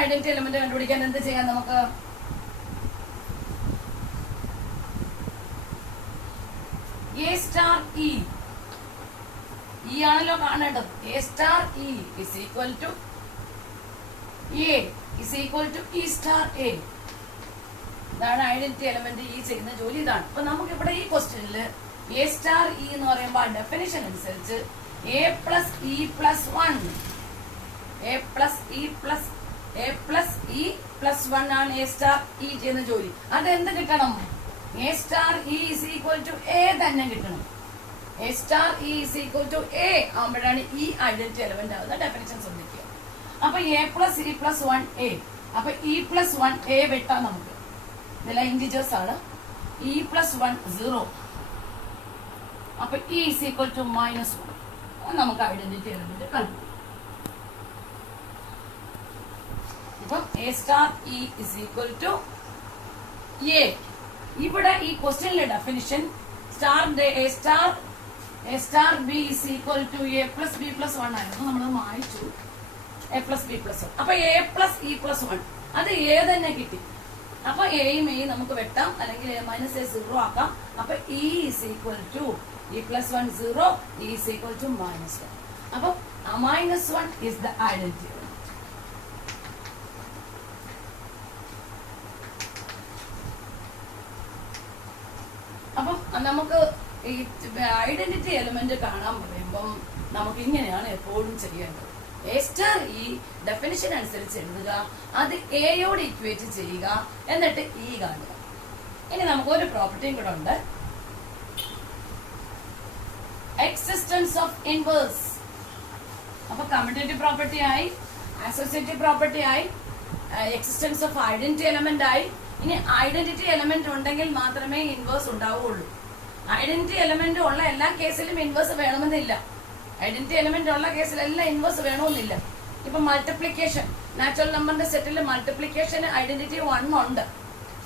Identity element കണ്ടുപിടിക്കാൻ എന്ത് ചെയ്യാം നമുക്ക്? എ സ്റ്റാർ ഇ ആണല്ലോ കാണേണ്ടത്. A star E is equal to A is equal to E star A. ഇതാണ് ഐഡന്റിറ്റി എലമെന്റ് ഇ ചെയ്യുന്ന ജോലി. ഇതാണ്. അപ്പൊ നമുക്ക് ഇവിടെ ഈ ക്വസ്റ്റ്യനിൽ എ സ്റ്റാർ ഇ എന്ന് പറയുമ്പോൾ ഡെഫിനിഷൻ അനുസരിച്ച് A plus E plus 1 A plus E plus A plus E plus 1 ആണ് എ സ്റ്റാർ ഇ ചെയ്യുന്ന ജോലി. അതെന്ത് കിട്ടണം? A star E is equal to A തന്നെ കിട്ടണം. A star E is equal to A ആകുമ്പോഴാണ് ഈ ഐഡന്റിറ്റി എലമെന്റ് ആവുന്ന. ഡെഫിനിഷൻ ശ്രദ്ധിക്കുക. അപ്പൊ A plus E plus 1 A. അപ്പൊ ഇ പ്ലസ് 1 എ വെട്ടാം നമുക്ക്. ഇതെല്ലാം ഇൻഡിജേഴ്സ് ആണ്. E plus 1 0. അപ്പൊ ഇ ഇസ് ഈക്വൽ ടു -1. നമുക്ക് ഐഡന്റിറ്റി എലമെന്റ് കണ്ടു. അപ്പം A star E is equal to A. ഇവിടെ ഈ ക്വസ്റ്റ്യനിലെ ഡെഫിനിഷൻ സ്റ്റാറിന്റെ A star B is equal to A plus B plus 1 ആയിരുന്നു. നമ്മൾ വായിച്ചു എ പ്ലസ് ബി പ്ലസ് 1. അപ്പൊ എ പ്ലസ് ഇ പ്ലസ് 1 അത് എ തന്നെ കിട്ടി. അപ്പൊ എയും എയും നമുക്ക് വെട്ടാം, അല്ലെങ്കിൽ മൈനസ് എ 0 ആക്കാം. അപ്പൊ E is equal to E plus 1 0, E is equal to -1. അപ്പൊ -1 ഇസ് ദ ഐഡന്റിറ്റി. അപ്പം നമുക്ക് ഈ ഐഡന്റിറ്റി എലമെന്റ് കാണാൻ പറയുമ്പം നമുക്ക് ഇങ്ങനെയാണ് എപ്പോഴും ചെയ്യേണ്ടത്. എ സ്റ്റാർ ഇ ഡെഫിനിഷൻ അനുസരിച്ച് എഴുതുക, അത് എയോട് ഇക്വേറ്റ് ചെയ്യുക, എന്നിട്ട് ഇ കാണുക. ഇനി നമുക്ക് ഒരു പ്രോപ്പർട്ടിയും കൂടെ ഉണ്ട്, എക്സിസ്റ്റൻസ് ഓഫ് ഇൻവേഴ്സ്. അപ്പൊ കമ്മ്യൂട്ടേറ്റീവ് പ്രോപ്പർട്ടി ആയി, അസോസിയേറ്റീവ് പ്രോപ്പർട്ടി ആയി, എക്സിസ്റ്റൻസ് ഓഫ് ഐഡന്റിറ്റി എലമെന്റ് ആയി. ഇനി ഐഡന്റിറ്റി എലമെന്റ് ഉണ്ടെങ്കിൽ മാത്രമേ ഇൻവേഴ്സ് ഉണ്ടാവുകയുള്ളൂ. ഐഡന്റിറ്റി എലമെന്റ് ഉള്ള എല്ലാ കേസിലും ഇൻവേഴ്സ് വേണമെന്നില്ല. ഐഡന്റിറ്റി എലമെന്റ് ഉള്ള കേസിലെല്ലാം ഇൻവേഴ്സ് വേണമെന്നില്ല. ഇപ്പൊ മൾട്ടിപ്ലിക്കേഷൻ, നാച്ചുറൽ നമ്പറിന്റെ സെറ്റിൽ മൾട്ടിപ്ലിക്കേഷൻ ഐഡന്റിറ്റി 1 ഉണ്ട്,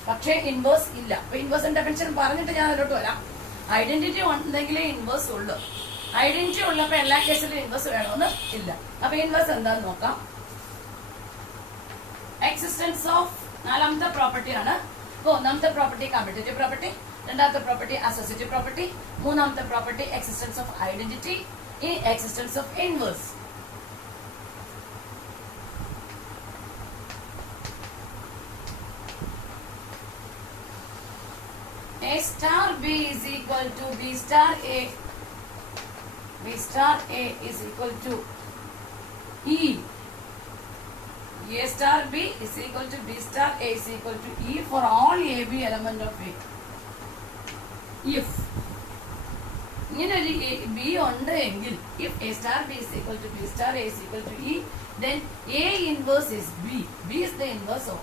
പക്ഷേ ഇൻവേഴ്സ് ഇല്ല. അപ്പൊ ഇൻവേഴ്സിന്റെ ഡെഫിനിഷൻ പറഞ്ഞിട്ട് ഞാൻ അതിലോട്ട് വരാം. ഐഡന്റിറ്റി ഉണ്ടെങ്കിലേ ഇൻവേഴ്സ് ഉള്ളൂ. ഐഡന്റിറ്റി ഉള്ളപ്പോ എല്ലാ കേസിലും ഇൻവേഴ്സ് വേണമെന്ന് ഇല്ല. അപ്പൊ ഇൻവേഴ്സ് എന്താന്ന് നോക്കാം. എക്സിസ്റ്റൻസ് ഓഫ് നാലാമത്തെ പ്രോപ്പർട്ടിയാണ്. അപ്പൊ ഒന്നാമത്തെ പ്രോപ്പർട്ടി കമ്മ്യൂട്ടേറ്റീവ് പ്രോപ്പർട്ടി, രണ്ടാമത്തെ പ്രോപ്പർട്ടി അസോസിയേറ്റീവ് പ്രോപ്പർട്ടി, മൂന്നാമത്തെ പ്രോപ്പർട്ടി എക്സിസ്റ്റൻസ് ഓഫ് ഐഡന്റിറ്റി, ഈ existence of inverse. A star B is equal to B star A. B star A is equal to E. A star B is equal to B star A is equal to E for all AB element of A. If ഇങ്ങനെ ഒരു B ഉണ്ട് എങ്കിൽ, if A star B is equal to B star A is equal to E, then A inverse is B. B is the inverse of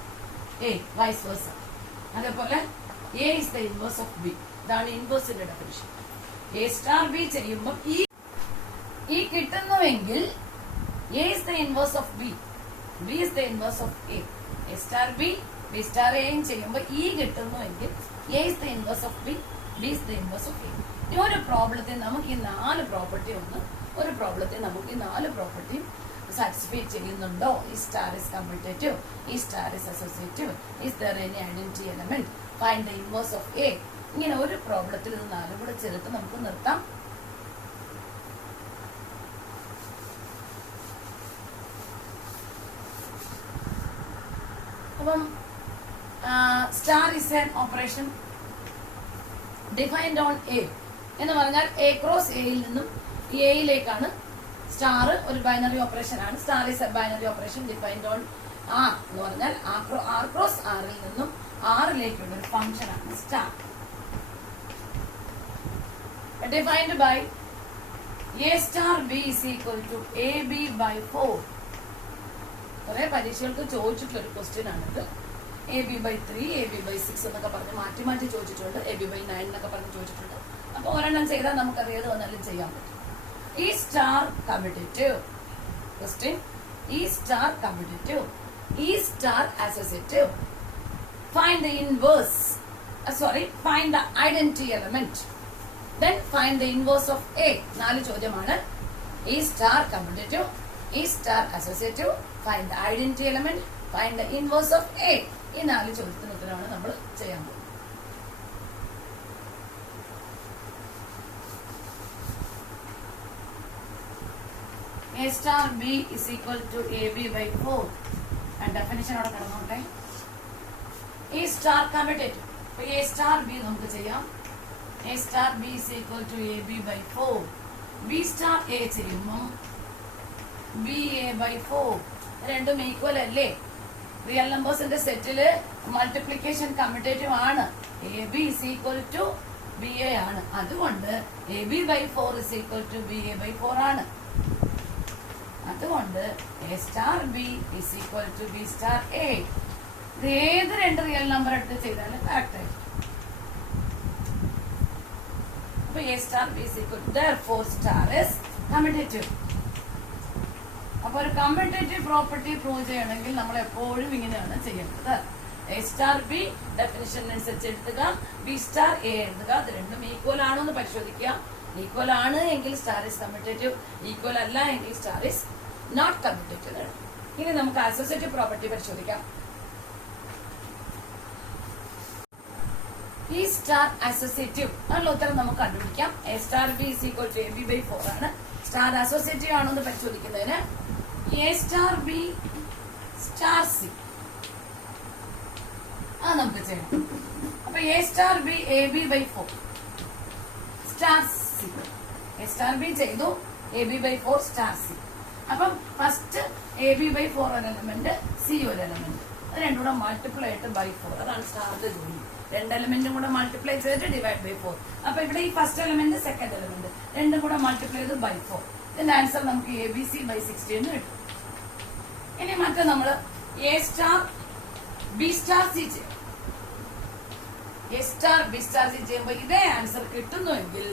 A, vice versa. അതേപോലെ A is the inverse of B. ഇതാണ് ഇൻവേഴ്സിന്റെ definition. A star B ചെയ്യുമ്പോൾ E കിട്ടുന്നുവെങ്കിൽ A is the inverse of B. B is the inverse of A. A star B, B star A ചെയ്യുമ്പോൾ E കിട്ടുന്നുവെങ്കിൽ A is the inverse of B, B is the inverse of A. ഈ ഒരു പ്രോബ്ലത്തിൽ നമുക്ക് ഈ 4 property ഉണ്ട്. ഒരു പ്രോബ്ലത്തിൽ നമുക്ക് ഈ 4 പ്രോപ്പർട്ടിയും satisfy ചെയ്യുന്നുണ്ടോ? ഈ സ്റ്റാർ ഇസ് കമ്മ്യൂട്ടേറ്റീവ്, ഈ star is associative, is there any identity element, find the inverse of A. ഇങ്ങനെ ഒരു പ്രോബ്ലത്തിൽ ഇത് 4 കൂടെ ചേർത്ത് നമുക്ക് നിർത്താം. അപ്പം star is an operation defined on A എന്ന് പറഞ്ഞാൽ എ ക്രോസ് എയിൽ നിന്നും എയിലേക്കാണ്. സ്റ്റാർ ഒരു ബൈനറി ഓപ്പറേഷൻ ആണ്. Star is a binary operation defined on R എന്ന് പറഞ്ഞാൽ ആർ ക്രോസ് ആറിൽ നിന്നും ആറിലേക്കുള്ള ഒരു ഫംഗ്ഷനാണ് star. Defined by A star B is equal to AB by 4. കുറെ പരീക്ഷകൾക്ക് ചോദിച്ചിട്ടുള്ള ഒരു ക്വസ്റ്റ്യൻ ആണിത്. AB by 3, AB by 6 എന്നൊക്കെ പറഞ്ഞ് മാറ്റി മാറ്റി ചോദിച്ചിട്ടുണ്ട്. AB by 9 എന്നൊക്കെ പറഞ്ഞ് ചോദിച്ചിട്ടുണ്ട്. അപ്പൊ ഒരെണ്ണം ചെയ്താൽ നമുക്കറിയാതെ വന്നാലും ചെയ്യാൻ പറ്റും. ഈ സ്റ്റാർ കമ്മ്യൂട്ടേറ്റീവ് ക്വസ്റ്റ്യൻ, ഈ സ്റ്റാർ കമ്മ്യൂട്ടേറ്റീവ്, ഈ star associative, find the inverse, find the identity element, then find the inverse of A. 4 ചോദ്യമാണ്. E star commutative, E star associative, find the identity element, find the inverse of A. ഈ 4 ചോദ്യത്തിന് ഉത്തരമാണ് നമ്മൾ ചെയ്യാൻ പോകുന്നത്. A star B is equal to AB by 4. And definition അവിടെ കിടന്നോട്ടെ. E star commutative. A star B നമുക്ക് ചെയ്യാം. A star B is equal to AB by 4. B star A ചെയ്യുമ്പോൾ BA by 4 രണ്ടും ഈക്വൽ അല്ലേ? റിയൽ നമ്പേഴ്സിന്റെ സെറ്റില് multiplication commutative ആണ്. AB is equal to BA ആണ്. അതുകൊണ്ട് AB by 4 is equal to BA by 4 ആണ്. അതുകൊണ്ട് A star B is equal to B star A. ഇത് ഏത് രണ്ട് റിയൽ നമ്പർ എടുത്ത് ചെയ്താലും കറക്റ്റ് ആയിരിക്കും. A star B is equal to, therefore star is commutative. അപ്പോൾ ഒരു കമ്മ്യൂട്ടേറ്റീവ് പ്രോപ്പർട്ടി പ്രൂവ് ചെയ്യണമെങ്കിൽ നമ്മൾ എപ്പോഴും ഇങ്ങനെയാണ് ചെയ്യേണ്ടത്. A star B ഡെഫിനിഷൻ അനുസരിച്ച് എഴുതുക, B star A എഴുതുക. അത് രണ്ടും ഈക്വൽ ആണോ എന്ന് പരിശോധിക്കുക. ഈക്വൽ ആണ് എങ്കിൽ സ്റ്റാർ ഇസ് കമ്മ്യൂട്ടേറ്റീവ്, ഈക്വൽ അല്ല എങ്കിൽ സ്റ്റാർ ഇസ് നോട്ട് കമ്മ്യൂട്ടേറ്റീവ്. ഇനി നമുക്ക് അസോസിയേറ്റീവ് പ്രോപ്പർട്ടി പരിശോധിക്കാം. ഈ സ്റ്റാർ അസോസിയേറ്റീവ് അതിനുള്ള ഉത്തരം നമുക്ക് കണ്ടുപിടിക്കാം. A star B is equal to AB by 4 ആണ്. സ്റ്റാർ അസോസിയേറ്റീവ് ആണോ എന്ന് പരിശോധിക്കുന്നതിന് A star B star C നമുക്ക് ചെയ്യണം. അപ്പൊ A star B AB by 4 star C. A star B ചെയ്തു, AB by 4 star C. അപ്പം ഫസ്റ്റ് AB by 4 ഒരു എലമെന്റ്, C ഒരു എലമെന്റ്, അത് രണ്ടും കൂടെ മൾട്ടിപ്ലൈ ആയിട്ട് by 4. അതാണ് സ്റ്റാറിന്റെ ജോലി. രണ്ട് എലമെന്റും കൂടെ മൾട്ടിപ്ലൈ ചെയ്തിട്ട് ഡിവൈഡ് ബൈ 4. അപ്പൊ ഇവിടെ ഈ ഫസ്റ്റ് എലമെന്റ് സെക്കൻഡ് എലമെന്റ് രണ്ടും കൂടെ മൾട്ടിപ്ലൈ ചെയ്ത് by 4. ഇതിന്റെ ആൻസർ നമുക്ക് ABC by 16 എന്ന് കിട്ടും. ഇനി മറ്റേ നമ്മള് A star B star C ചെയ്യും. A star B star C ചെയ്യുമ്പോൾ ഇതേ ആൻസർ കിട്ടുന്നുവെങ്കിൽ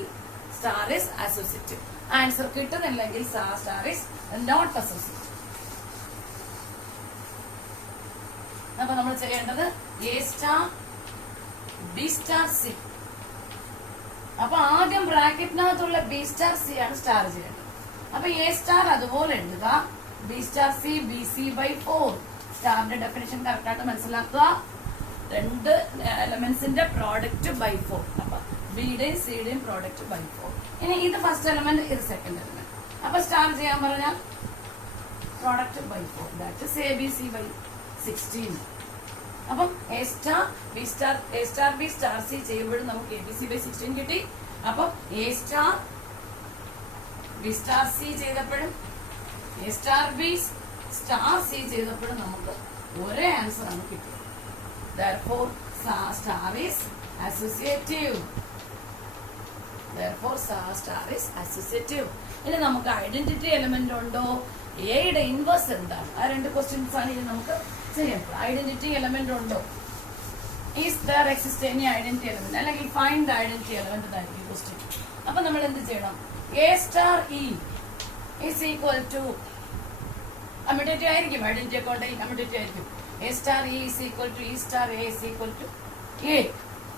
സ്റ്റാർ ഇസ് അസോസിയേറ്റീവ്. ആൻസർ കിട്ടുന്നില്ലെങ്കിൽ സ്റ്റാർ ഇസ് നോട്ട് അസോസിയേറ്റീവ്. അപ്പൊ നമ്മൾ ചെയ്യേണ്ടത് A star B star C. അപ്പൊ ആദ്യം ബ്രാക്കറ്റിനകത്തുള്ള B star C ആണ് സ്റ്റാർ ചെയ്യേണ്ടത്. അപ്പൊ A star അതുപോലെ എഴുതുക, B star C BC by 4. സ്റ്റാറിന്റെ ഡെഫിനിഷൻ കറക്റ്റ് ആയിട്ട് മനസ്സിലാക്കുക. രണ്ട് എലമെന്റ്സിന്റെ പ്രോഡക്റ്റ് by 4. അപ്പൊ ബിയുടെയും സിയുടെയും പ്രോഡക്റ്റ് by 4. ഇനി ഇത് ഫസ്റ്റ് എലമെന്റ്, ഇത് സെക്കൻഡ് എലമെന്റ്. അപ്പൊ സ്റ്റാർ ചെയ്യാൻ പറഞ്ഞാൽ product by 4. That is ABC by 16. അപ്പം A star B star C ചെയ്യുമ്പോഴും നമുക്ക് ABC by 16 കിട്ടി. അപ്പം A star B star C ചെയ്തപ്പോഴും A star B star C ചെയ്തപ്പോഴും നമുക്ക് ഒരേ ആൻസർ ആണ് കിട്ടിയത്. Therefore star is associative. ഇനി നമുക്ക് ഐഡന്റിറ്റി എലമെന്റ് ഉണ്ടോ, എയുടെ ഇൻവേഴ്സ് എന്താണ്, ആ രണ്ട് ക്വസ്റ്റ്യൻസ് ആണ് ഇനി നമുക്ക് ചെയ്യേണ്ടത്. ഐഡന്റിറ്റി എലമെന്റ് ഉണ്ടോ, is there exist any identity element, അല്ലെങ്കിൽ ഫൈൻഡ് ദ ഐഡന്റിറ്റി എലമെന്റ് എന്നായിരിക്കും ക്വസ്റ്റ്യൻ. അപ്പൊ നമ്മൾ എന്ത് ചെയ്യണം? A star E is equal to commutative ആയിരിക്കും, ഐഡന്റിറ്റി ഒക്കെ ഉണ്ടെങ്കിൽ കമ്മ്യൂട്ടേറ്റീവ് ആയിരിക്കും. A star E is equal to E star A is equal to A.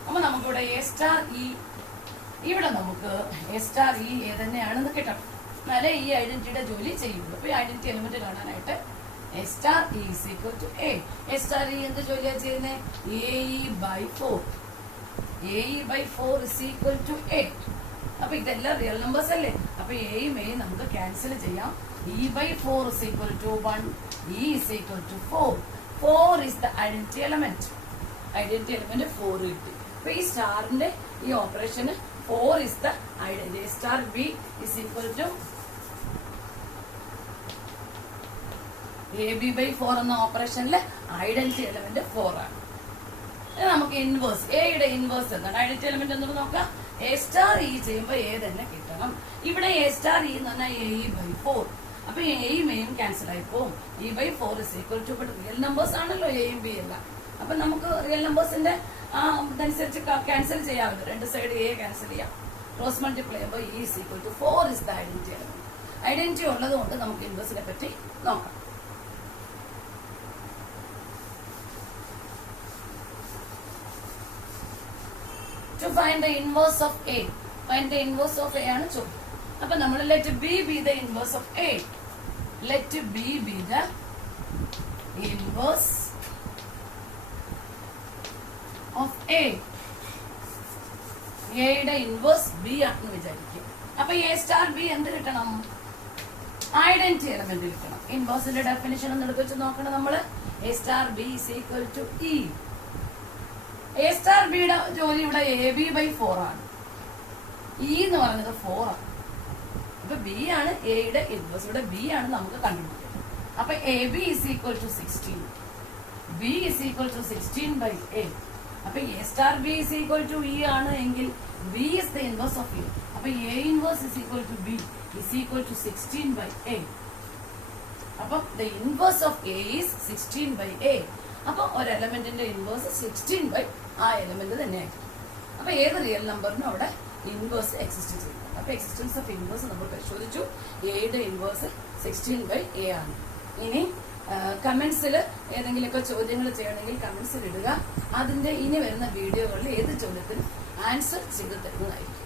അപ്പൊ നമുക്കിവിടെ A star E, ഇവിടെ നമുക്ക് A star E ഏതന്നെയാണെന്ന് കിട്ടണം, എന്നാലേ ഈ ഐഡന്റിറ്റിയുടെ ജോലി ചെയ്യുള്ളൂ. അപ്പൊ ഈ ഐഡന്റിറ്റി എലിമെന്റ് കാണാനായിട്ട് A star E is equal to A. A star E എന്ത് ജോലിയാണ് ചെയ്യുന്നത്? AE by 4. AE by 4 is equal to A. അപ്പൊ ഇതെല്ലാം റിയൽ നമ്പേഴ്സ് അല്ലേ? അപ്പൊ എയും എയും നമുക്ക് ക്യാൻസൽ ചെയ്യാം. E by 4 is equal to 1. E is equal to 4. 4 is the identity element. Identity element 4 കിട്ടി. അപ്പൊ ഈ സ്റ്റാറിന്റെ ഈ ഓപ്പറേഷന് 4 is the identity. A star B is equal to AB by 4 എന്ന ഓപ്പറേഷനിലെ ഐഡന്റിറ്റി എലമെന്റ് 4 ആണ്. നമുക്ക് ഇൻവേഴ്സ് എയുടെ ഇൻവേഴ്സ് എന്താണ് ഐഡന്റിറ്റി എലമെന്റ് എന്നൊരു നോക്കാം. എ സ്റ്റാർ ഇ ചെയ്യുമ്പോൾ എ തന്നെ കിട്ടണം. ഇവിടെ എ സ്റ്റാർ ഇ എന്ന് പറഞ്ഞാൽ AE/4. അപ്പൊ എയും എയും ക്യാൻസൽ ആയി പോകും. E/4 is equal to real numbers ആണല്ലോ എയും ബി എല്ലാം. അപ്പൊ നമുക്ക് റിയൽ നമ്പേഴ്സിന്റെ ഇതനുസരിച്ച് ക്യാൻസൽ ചെയ്യാമല്ലോ. രണ്ട് സൈഡ് എ ക്യാൻസൽ ചെയ്യാം. ക്രോസ് മൾട്ടിപ്ലൈ ചെയ്യുമ്പോൾ E is equal to 4 is the identity element. Identity ഉള്ളത് കൊണ്ട് നമുക്ക് ഇൻവേഴ്സിനെ പറ്റി നോക്കാം. To find the inverse of A. Find the inverse of A ആണ് ചോദ്യം. അപ്പൊ നമ്മൾ let B be the inverse of A. Let B be the inverse of A. A യുടെ ഇൻവേഴ്സ് B ആണെന്ന് വിചാരിക്കുക. അപ്പൊ A സ്റ്റാർ B എന്ത് കിട്ടണം? ഐഡന്റിറ്റി എലമെന്റ് കിട്ടണം. ഇൻവേഴ്സിന്റെ ഡെഫിനിഷൻ ഒന്ന് എടുത്ത് വെച്ച് നോക്കണം നമ്മള്. A star B is equal to E. A star ബിയുടെ ജോലി ഇവിടെ AB/4 ആണ്. ഇ എന്ന് പറയുന്നത് 4 ആണ്. അപ്പൊ ബി ആണ് എയുടെ ഇൻവേഴ്സ്. ഇവിടെ ബി ആണ് നമുക്ക് കണ്ടുപിടിക്കുന്നത്. അപ്പൊ AB is equal to 16. B is equal to 16/A. അപ്പൊ A star B is equal to E ആണ് എങ്കിൽ B is the inverse of A. അപ്പൊ A inverse is equal to B is equal to 16/A. അപ്പൊ the inverse of A is 16/A. അപ്പൊ ഒരു എലമെന്റിന്റെ inverse 16 ആ element തന്നെയായിരിക്കും. അപ്പൊ ഏത് റിയൽ നമ്പറിനും അവിടെ ഇൻവേഴ്സ് എക്സിസ്റ്റ് ചെയ്യും. അപ്പൊ എക്സിസ്റ്റൻസ് ഓഫ് ഇൻവേഴ്സ് നമ്മൾ പരിശോധിച്ചു. എയുടെ ഇൻവേഴ്സ് 16/A ആണ്. ഇനി കമന്റ്സിൽ ഏതെങ്കിലുമൊക്കെ ചോദ്യങ്ങൾ ചെയ്യണമെങ്കിൽ കമന്റ്സിൽ ഇടുക. അതിന്റെ ഇനി വരുന്ന വീഡിയോകളിൽ ഏത് ചോദ്യത്തിനും ആൻസർ ചെയ്ത് തരുന്നതായിരിക്കും.